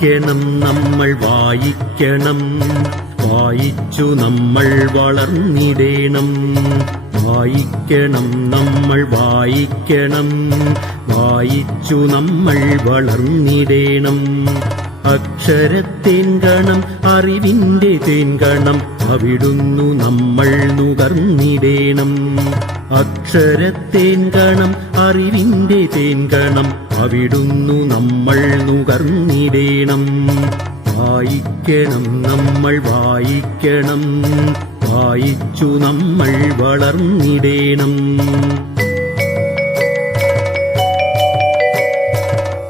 വായിക്കണം നമ്മൾ വായിക്കണം, വായിച്ചു നമ്മൾ വളർന്നിടേണം. വായിക്കണം നമ്മൾ വായിക്കണം, വായിച്ചു നമ്മൾ വളർന്നിടേണം. അക്ഷരത്തേൻകണം അറിവിന്റെ തേൻകണം, അവിടുന്നു നമ്മൾ നുകർന്നിടേണം. അക്ഷരത്തേൻകണം അറിവിന്റെ തേൻകണം, അവിടുന്നു നമ്മൾ നുകർന്നിടേണം. വായിക്കണം നമ്മൾ വായിക്കണം, വായിച്ചു നമ്മൾ വളർന്നിടേണം.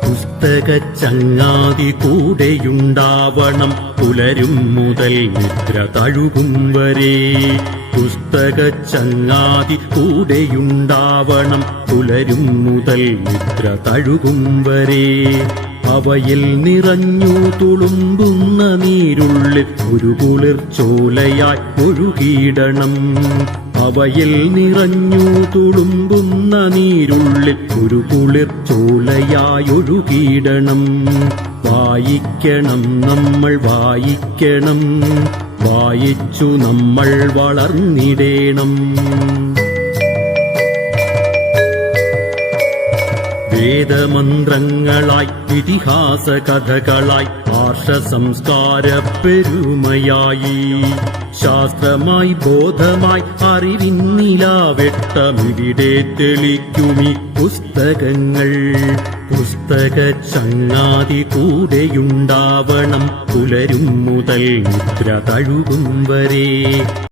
പുസ്തകച്ചങ്ങാതി കൂടെയുണ്ടാവണം, പുലരും മുതൽ നിദ്ര തഴുകും വരെ. പുസ്തകച്ചങ്ങാതി കൂടെയുണ്ടാവണം, പുലരും മുതൽ നിദ്ര തഴുകും വരെ. അവയിൽ നിറഞ്ഞു തുളുമ്പുന്ന നീരുള്ളിൽ ഒരു കുളിർച്ചോലയായി ഒഴുകിയിടണം. അവയിൽ നിറഞ്ഞു തുളുമ്പുന്ന നീരുള്ളിൽ ഒരു കുളിർച്ചോലയായി ഒഴുകിയിടണം. വായിക്കണം നമ്മൾ വായിക്കണം, വായിച്ചു നമ്മൾ വളർന്നിടേണം. വേദമന്ത്രങ്ങളായി ഇതിഹാസ കഥകളായി ആർഷ സംസ്കാര പെരുമയായി, ശാസ്ത്രമായി ബോധമായി അറിവിന്നിലാവെട്ടമിവിടെ തെളിക്കുമി പുസ്തകങ്ങൾ. പുസ്തകച്ചങ്ങാതി കൂടെയുണ്ടാവണം, പുലരും മുതൽ നിദ്ര തഴുകും വരെ.